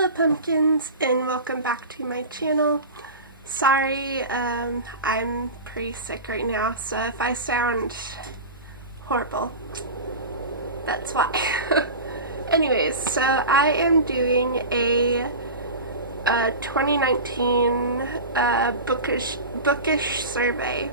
Hello pumpkins, and welcome back to my channel. Sorry, I'm pretty sick right now, so if I sound horrible, that's why. Anyways, so I am doing a 2019 bookish survey,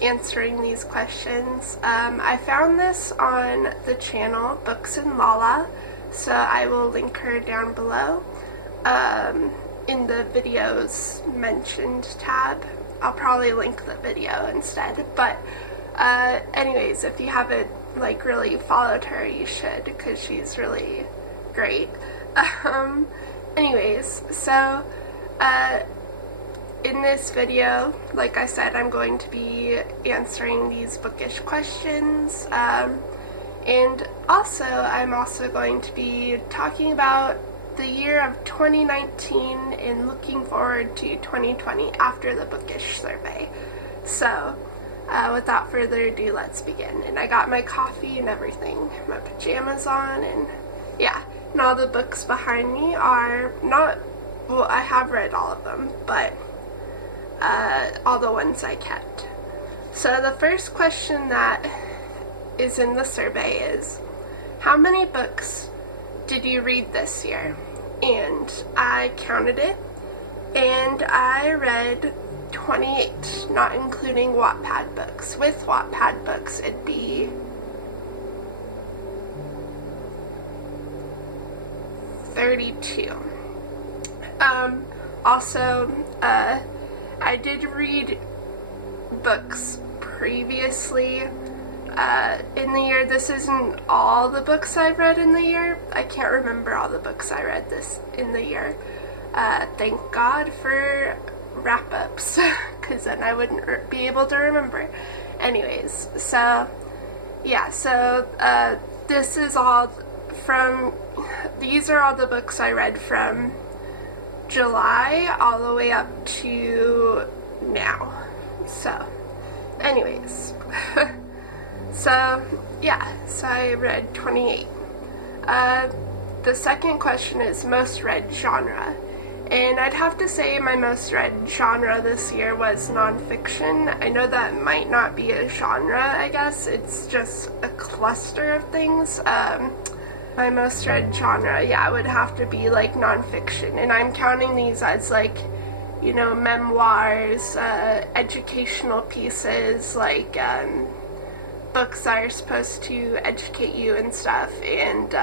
answering these questions. I found this on the channel Books and Lala, so I will link her down below in the videos mentioned tab. I'll probably link the video instead, but anyways, if you haven't really followed her, you should, because she's really great. Anyways, so in this video, like I said, I'm going to be answering these bookish questions, and also I'm also going to be talking about the year of 2019 and looking forward to 2020 after the bookish survey. So without further ado, let's begin. And I got my coffee and everything, my pajamas on, and yeah, and all the books behind me are not, well, I have read all of them, but all the ones I kept. So the first question that is in the survey is, how many books did you read this year? And I counted it, and I read 28, not including Wattpad books. With Wattpad books, it'd be 32. Also, I did read books previously in the year. This isn't all the books I read in the year. I can't remember all the books I read in the year. Thank God for wrap-ups, because then I wouldn't be able to remember. Anyways, so yeah, so this is all from, these are all the books I read from July all the way up to now. So anyways, so yeah, so I read 28. The second question is most read genre, and I'd have to say my most read genre this year was nonfiction. I know that might not be a genre, I guess, it's just a cluster of things. My most read genre, yeah, would have to be nonfiction, and I'm counting these as memoirs, educational pieces, books that are supposed to educate you and stuff, and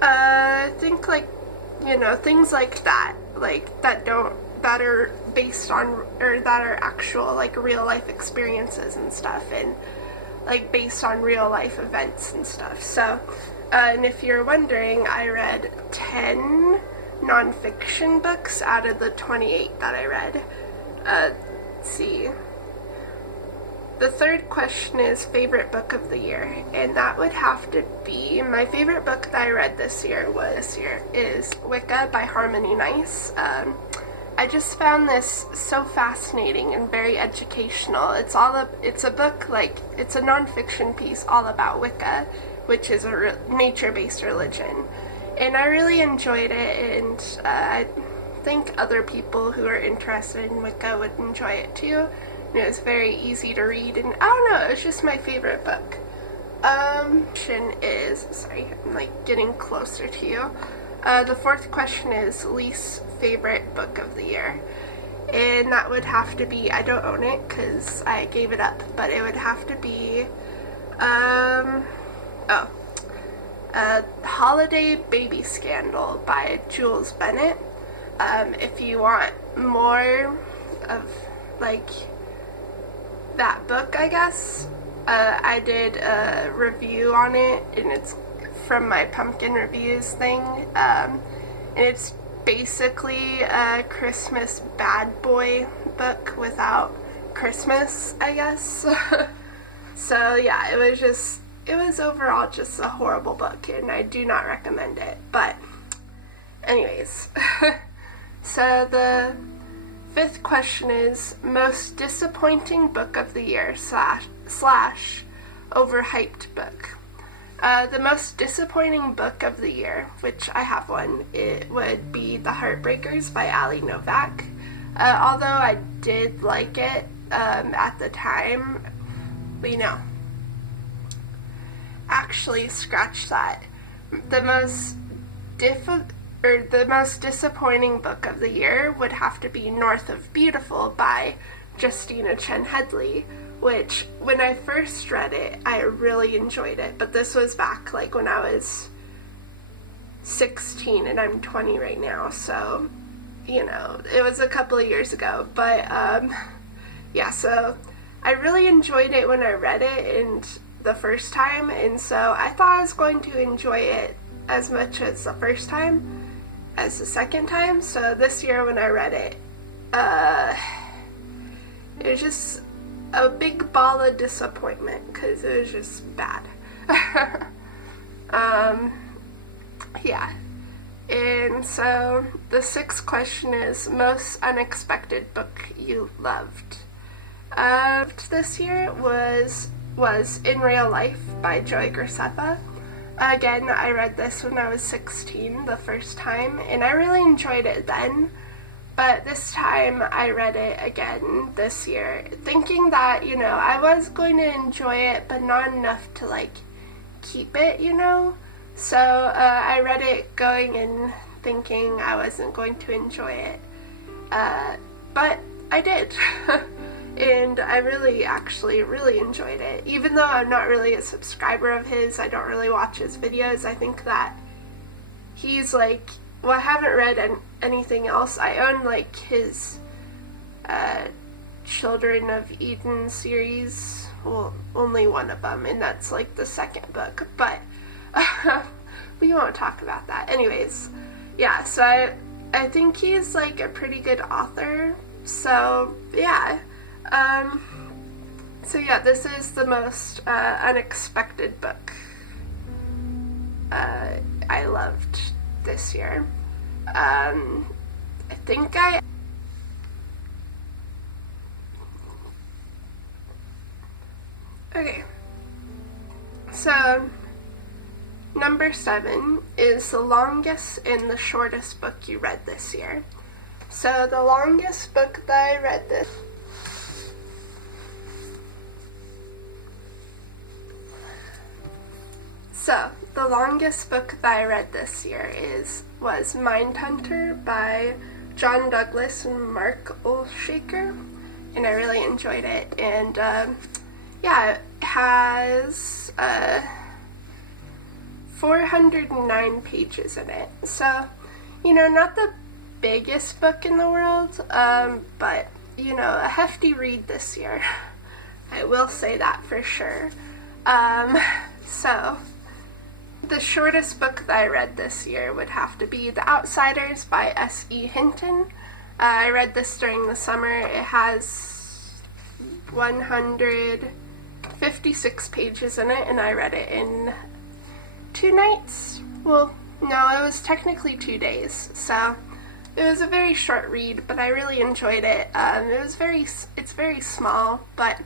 I think things like that, that are based on, or that are actual real life experiences and stuff, and based on real life events and stuff. So and if you're wondering, I read 10 nonfiction books out of the 28 that I read. Let's see. The third question is favorite book of the year, and that would have to be, my favorite book that I read this year is Wicca by Harmony Nice. I just found this so fascinating and very educational. It's a book, it's a nonfiction piece all about Wicca, which is a nature-based religion. And I really enjoyed it, and I think other people who are interested in Wicca would enjoy it too. And it was very easy to read, and I don't know, it was just my favorite book. Question is, sorry, I'm getting closer to you. The fourth question is least favorite book of the year, and that would have to be, I don't own it because I gave it up, but it would have to be Holiday Baby Scandal by Jules Bennett. If you want more of that book, I guess, I did a review on it, and it's from my pumpkin reviews thing, and it's basically a Christmas bad boy book without Christmas, I guess. So yeah, it was overall just a horrible book, and I do not recommend it. But anyways, so the fifth question is most disappointing book of the year slash overhyped book. The most disappointing book of the year, which I have one, it would be The Heartbreakers by Ali Novak. Although I did like it at the time, actually scratch that. The most disappointing book of the year would have to be North of Beautiful by Justina Chen Headley, which when I first read it, I really enjoyed it, but this was back like when I was 16 and I'm 20 right now, so it was a couple of years ago, but yeah, so I really enjoyed it when I read it and the first time, and so I thought I was going to enjoy it as much as the first time as the second time. So this year when I read it, it was just a big ball of disappointment because it was just bad. Yeah. And so the 6th question is most unexpected book you loved. This year was In Real Life by Joy Graceffa. Again, I read this when I was 16 the first time, and I really enjoyed it then, but this time I read it again this year, thinking that, I was going to enjoy it, but not enough to, keep it, So, I read it going in thinking I wasn't going to enjoy it, but I did. And I actually really enjoyed it. Even though I'm not really a subscriber of his, I don't really watch his videos, I think that he's I haven't read anything else. I own his Children of Eden series, well, only one of them, and that's the 2nd book, but we won't talk about that. Anyways, yeah, so I think he's a pretty good author, so yeah. So yeah, this is the most unexpected book I loved this year. Okay, so number 7 is the longest and the shortest book you read this year. So the longest book that I read this year was Mindhunter by John Douglas and Mark Olshaker, and I really enjoyed it, and yeah, it has 409 pages in it, so not the biggest book in the world, but a hefty read this year. I will say that for sure. So the shortest book that I read this year would have to be The Outsiders by S.E. Hinton. I read this during the summer. It has 156 pages in it, and I read it in 2 nights. Well, no, it was technically 2 days, so it was a very short read, but I really enjoyed it. It's very small, but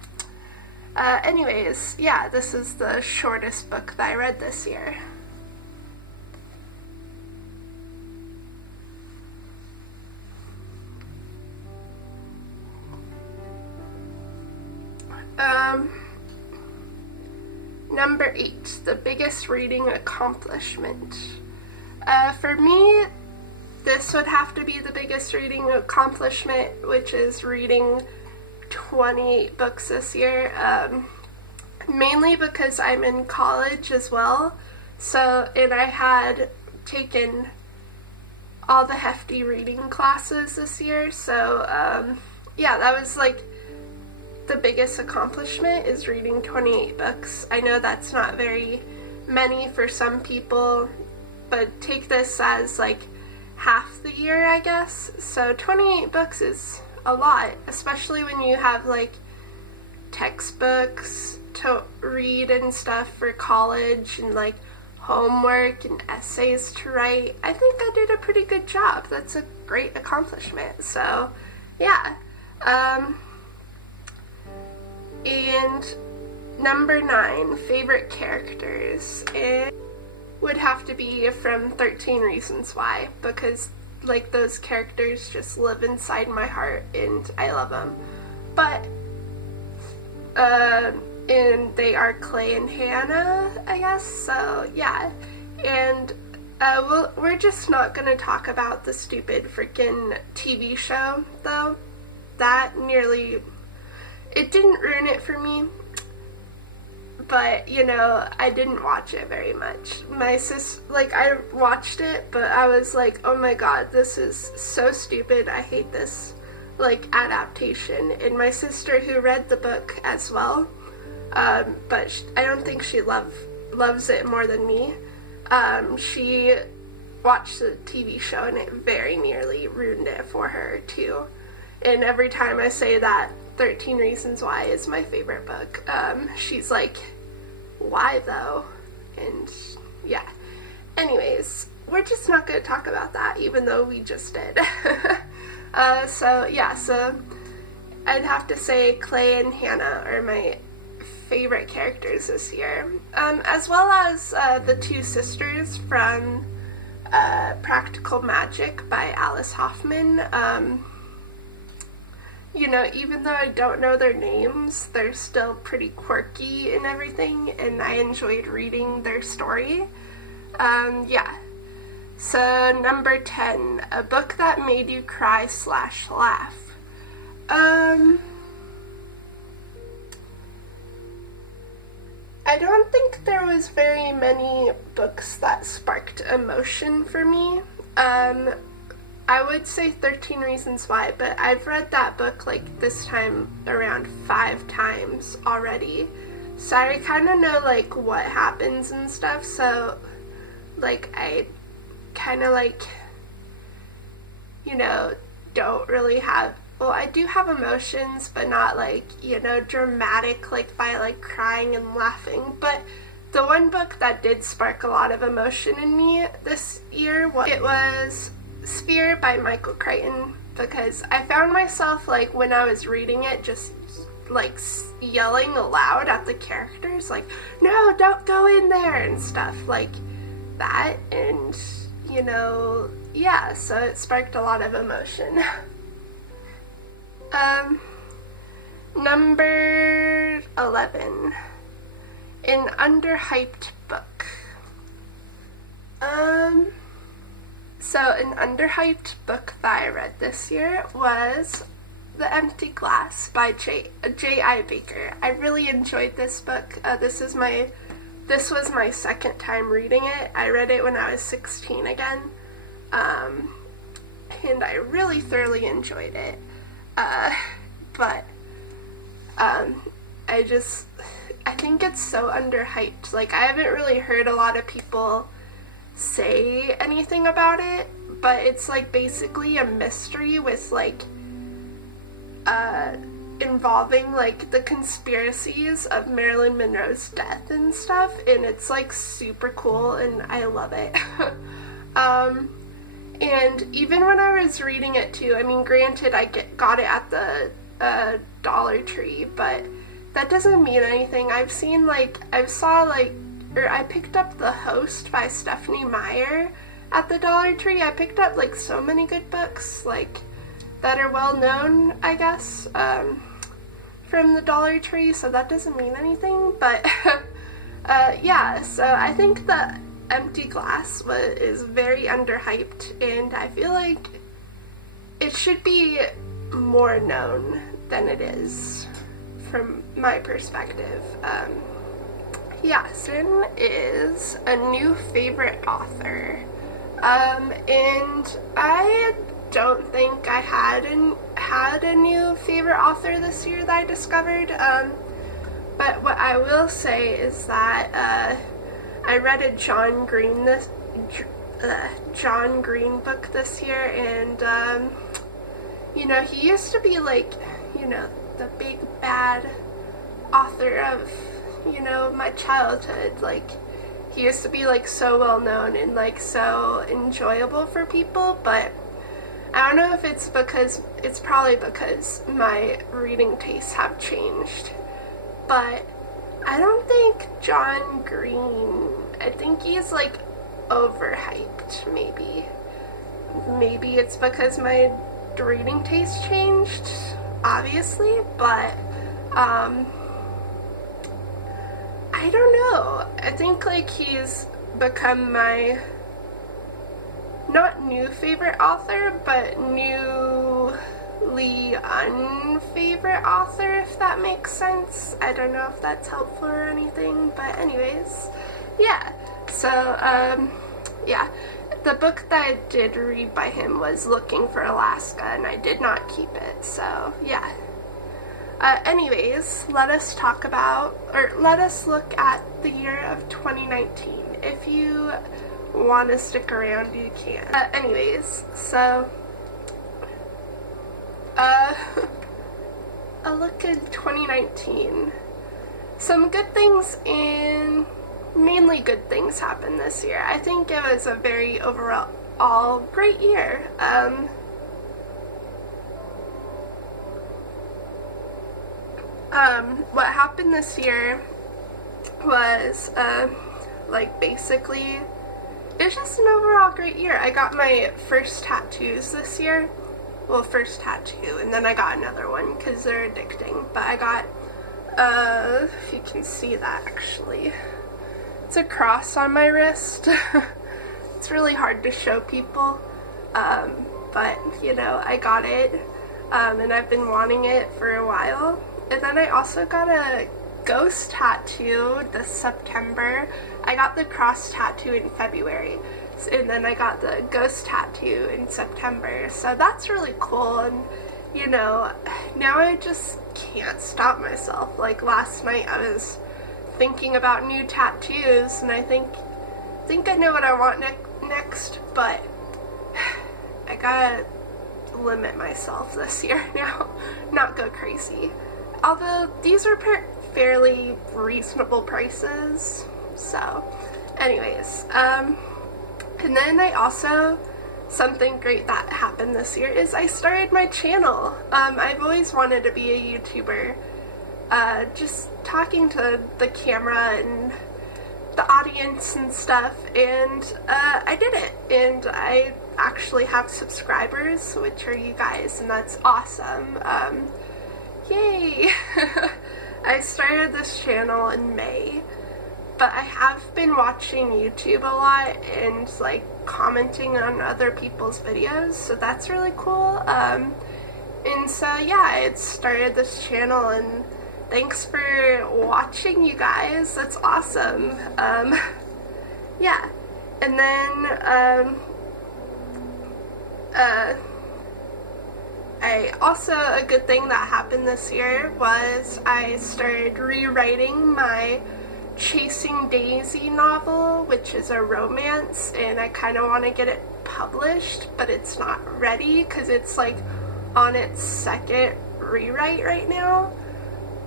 anyways, yeah, this is the shortest book that I read this year. Number 8, the biggest reading accomplishment. For me, this would have to be the biggest reading accomplishment, which is reading 28 books this year, mainly because I'm in college as well, and I had taken all the hefty reading classes this year, so yeah, that was the biggest accomplishment, is reading 28 books. I know that's not very many for some people, but take this as half the year, I guess. So 28 books is a lot, especially when you have textbooks to read and stuff for college, and homework and essays to write. I think I did a pretty good job. That's a great accomplishment. So yeah, and number 9, favorite characters. It would have to be from 13 Reasons Why, because like those characters just live inside my heart and I love them. But and they are Clay and Hannah, I guess. So yeah, and we're just not gonna talk about the stupid freaking TV show though. That nearly, it didn't ruin it for me, but you know, I didn't watch it very much. My sis, like, I watched it, but I was like, oh my god, this is so stupid, I hate this like adaptation. And my sister, who read the book as well, but I don't think she loves it more than me, she watched the TV show and it very nearly ruined it for her too. And every time I say that 13 Reasons Why is my favorite book, she's like, why though? And yeah, anyways, we're just not going to talk about that, even though we just did. So yeah, so I'd have to say Clay and Hannah are my favorite characters this year, as well as the two sisters from Practical Magic by Alice Hoffman. You know, even though I don't know their names, they're still pretty quirky and everything, and I enjoyed reading their story. Yeah. So, number 10, a book that made you cry / laugh. I don't think there was very many books that sparked emotion for me. I would say 13 Reasons Why, but I've read that book like this time around 5 times already. So I kind of know like what happens and stuff, so like I kind of like, you know, don't really have, well, I do have emotions, but not like, you know, dramatic like by like crying and laughing. But the one book that did spark a lot of emotion in me this year was Sphere by Michael Crichton, because I found myself like when I was reading it just like yelling aloud at the characters like, no, don't go in there and stuff like that. And you know, yeah, so it sparked a lot of emotion. Number 11, an underhyped book. So an underhyped book that I read this year was The Empty Glass by J.I. Baker. I really enjoyed this book. This was my second time reading it. I read it when I was 16 again, and I really thoroughly enjoyed it. But I think it's so underhyped. Like, I haven't really heard a lot of people say anything about it, but it's like basically a mystery with like involving like the conspiracies of Marilyn Monroe's death and stuff, and it's like super cool and I love it. And even when I was reading it too, I mean, granted I got it at the Dollar Tree, but that doesn't mean anything. I picked up The Host by Stephanie Meyer at the Dollar Tree. I picked up like so many good books like that are well known, I guess, from the Dollar Tree, so that doesn't mean anything. But yeah, so I think The Empty Glass is very underhyped, and I feel like it should be more known than it is from my perspective. Yeah, Sin is a new favorite author, and I don't think I had a new favorite author this year that I discovered, but what I will say is that I read a John Green book this year, and you know, he used to be like, you know, the big bad author of, you know, my childhood. Like, he used to be like so well known and like so enjoyable for people, but I don't know if it's probably because my reading tastes have changed. But I don't think John Green. I think he's like overhyped, maybe. Maybe it's because my reading taste changed, obviously, but I don't know. I think like he's become my not new favorite author, but newly unfavorite author, if that makes sense. I don't know if that's helpful or anything, but anyways, yeah. So, yeah. The book that I did read by him was Looking for Alaska, and I did not keep it, so yeah. Anyways, let us look at the year of 2019. If you want to stick around, you can. Anyways, so, a look at 2019. Some good things mainly good things happened this year. I think it was a very overall great year. What happened this year was, like, basically, it was just an overall great year. I got my first tattoos this year. Well, first tattoo, and then I got another one, because they're addicting. But I got, if you can see that, actually. It's a cross on my wrist. It's really hard to show people, but, you know, I got it, and I've been wanting it for a while. And then I also got a ghost tattoo this September. I got the cross tattoo in February, and then I got the ghost tattoo in September, so that's really cool. And, you know, now I just can't stop myself. Like, last night I was thinking about new tattoos, and I think I know what I want next, but I gotta limit myself this year now, not go crazy. Although these are fairly reasonable prices, so anyways, and then I also, something great that happened this year is I started my channel. I've always wanted to be a YouTuber, just talking to the camera and the audience and stuff, and I did it, and I actually have subscribers, which are you guys, and that's awesome. Yay! I started this channel in May, but I have been watching YouTube a lot and like commenting on other people's videos, so that's really cool. And so yeah, I started this channel, and thanks for watching, you guys. That's awesome. Yeah. And then, a good thing that happened this year was I started rewriting my Chasing Daisy novel, which is a romance, and I kind of want to get it published, but it's not ready because it's like on its second rewrite right now,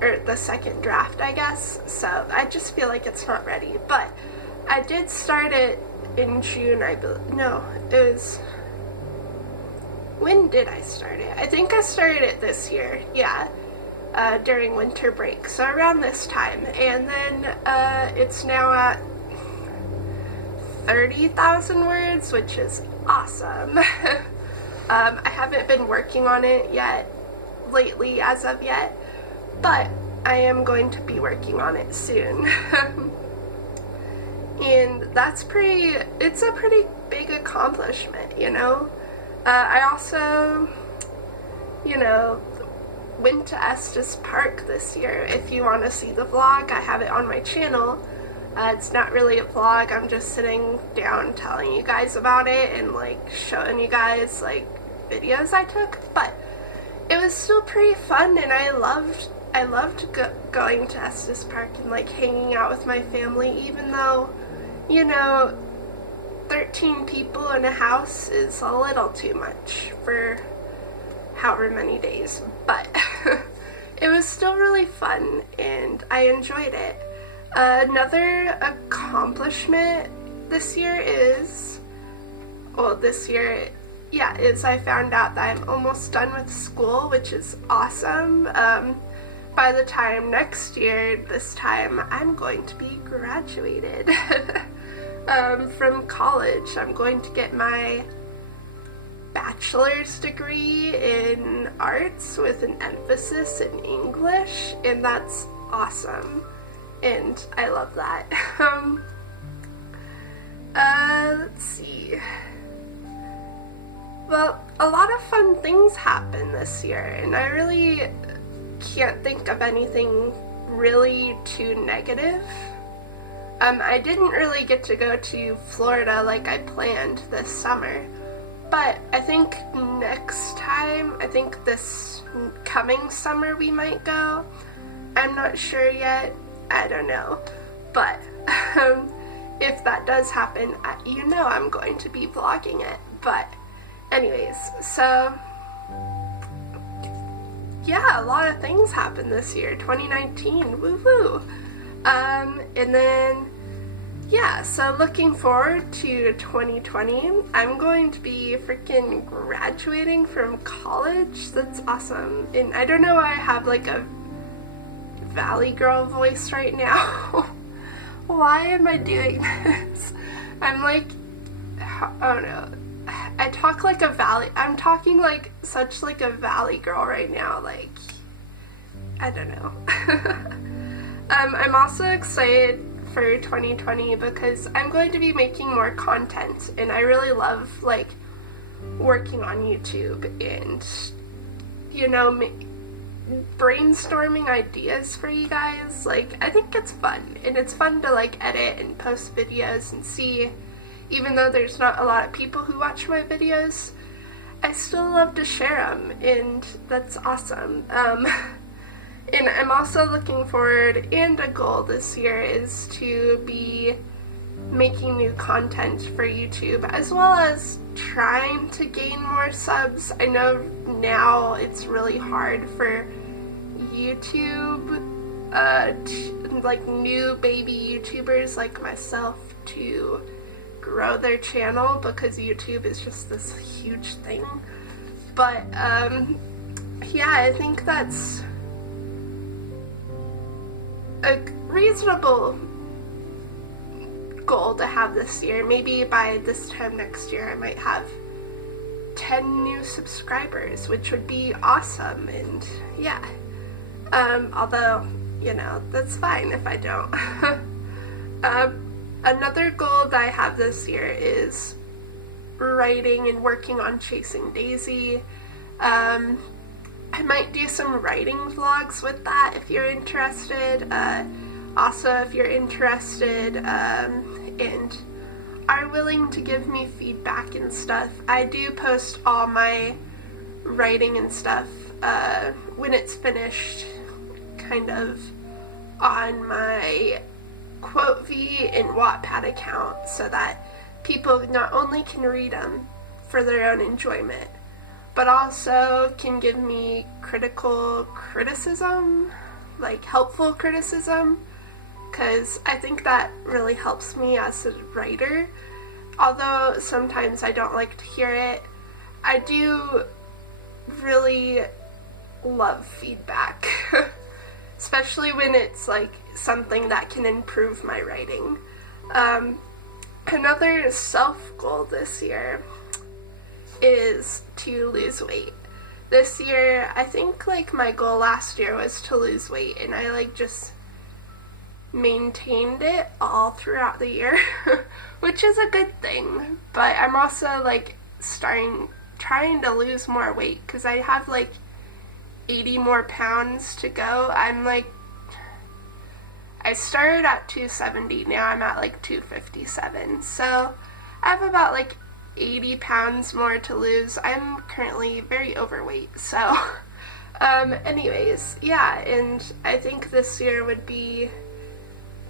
or the second draft, I guess, so I just feel like it's not ready. But I did start it in June, I believe. No, it was, when did I start it? I think I started it this year, yeah, during winter break, so around this time. And then it's now at 30,000 words, which is awesome. I haven't been working on it yet, lately, as of yet, but I am going to be working on it soon. And that's it's a pretty big accomplishment, you know? I also, you know, went to Estes Park this year. If you want to see the vlog, I have it on my channel. It's not really a vlog, I'm just sitting down telling you guys about it and like showing you guys like videos I took, but it was still pretty fun, and I loved going to Estes Park and like hanging out with my family, even though, you know, 13 people in a house is a little too much for however many days, but it was still really fun and I enjoyed it. Another accomplishment this year is, I found out that I'm almost done with school, which is awesome. by the time next year, this time, I'm going to be graduated from college. I'm going to get my bachelor's degree in arts with an emphasis in English, and that's awesome, and I love that. Let's see. Well, a lot of fun things happened this year, and I really can't think of anything really too negative. I didn't really get to go to Florida like I planned this summer, but I think next time, I think this coming summer we might go. I'm not sure yet, I don't know, but if that does happen, you know I'm going to be vlogging it. But anyways, so yeah, a lot of things happened this year, 2019, woohoo! And then, yeah, so looking forward to 2020. I'm going to be freaking graduating from college. That's awesome. And I don't know why I have like a Valley Girl voice right now. Why am I doing this? I'm like, oh no. I talk like a I'm talking like such like a Valley Girl right now, like, I don't know. I'm also excited for 2020 because I'm going to be making more content, and I really love like working on YouTube and, you know, brainstorming ideas for you guys. Like, I think it's fun, and it's fun to like edit and post videos and see. Even though there's not a lot of people who watch my videos, I still love to share them, and that's awesome. And I'm also looking forward, and a goal this year is to be making new content for YouTube, as well as trying to gain more subs. I know now it's really hard for YouTube, like new baby YouTubers like myself to grow their channel because YouTube is just this huge thing. But yeah, I think that's a reasonable goal to have this year. Maybe by this time next year I might have 10 new subscribers, which would be awesome. And yeah, although, you know, that's fine if I don't. Another goal that I have this year is writing and working on Chasing Daisy. I might do some writing vlogs with that if you're interested. Also, if you're interested and are willing to give me feedback and stuff, I do post all my writing and stuff when it's finished, kind of on my QuoteV and Wattpad account, so that people not only can read them for their own enjoyment, but also can give me critical criticism, like helpful criticism, because I think that really helps me as a writer. Although sometimes I don't like to hear it, I do really love feedback, especially when it's like something that can improve my writing. Another self-goal this year is to lose weight. This year, I think like my goal last year was to lose weight, and I like just maintained it all throughout the year, which is a good thing. But I'm also like trying to lose more weight because I have like 80 more pounds to go. I started at 270, now I'm at like 257, so I have about like 80 pounds more to lose. I'm currently very overweight, so anyways, yeah, and I think this year would be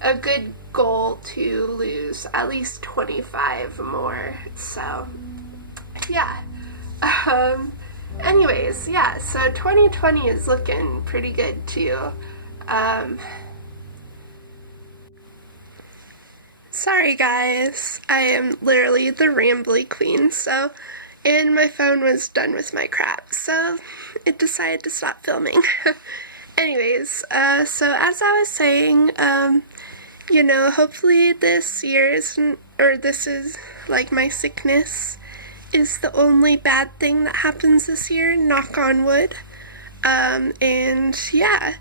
a good goal to lose at least 25 more, so yeah. Anyways, yeah, so 2020 is looking pretty good too. Sorry guys, I am literally the rambly queen, and my phone was done with my crap, so it decided to stop filming. Anyways, so as I was saying, you know, hopefully this year isn't, or this is, like, my sickness is the only bad thing that happens this year, knock on wood. And yeah,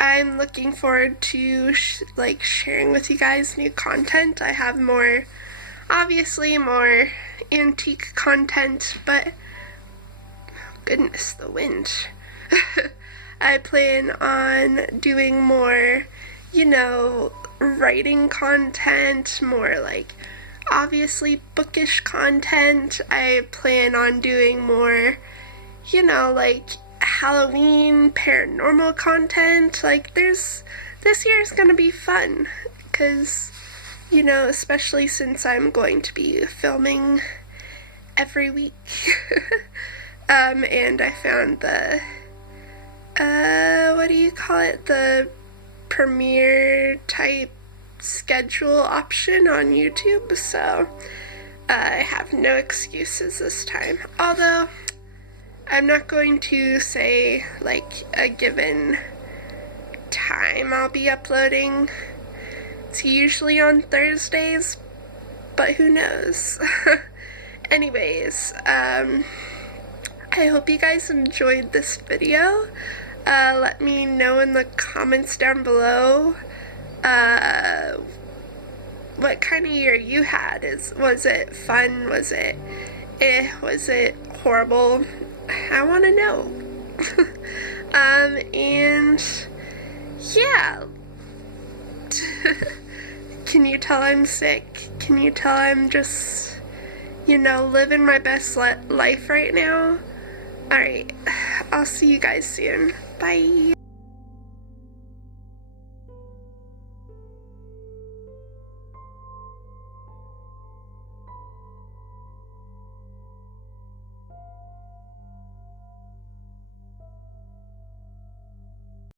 I'm looking forward to, sharing with you guys new content. I have more, obviously, more antique content, but goodness, the wind. I plan on doing more, you know, writing content, more like obviously bookish content. I plan on doing more, you know, like Halloween paranormal content. Like this year is gonna be fun because, you know, especially since I'm going to be filming every week. And I found the what do you call it, the premiere type schedule option on YouTube, so I have no excuses this time. Although I'm not going to say like a given time I'll be uploading. It's usually on Thursdays, but who knows. Anyways, I hope you guys enjoyed this video. Let me know in the comments down below what kind of year you had. Was it fun? Was it was it horrible? I want to know. And yeah. Can you tell I'm sick? Can you tell I'm just, you know, living my best life right now? Alright, I'll see you guys soon. Bye.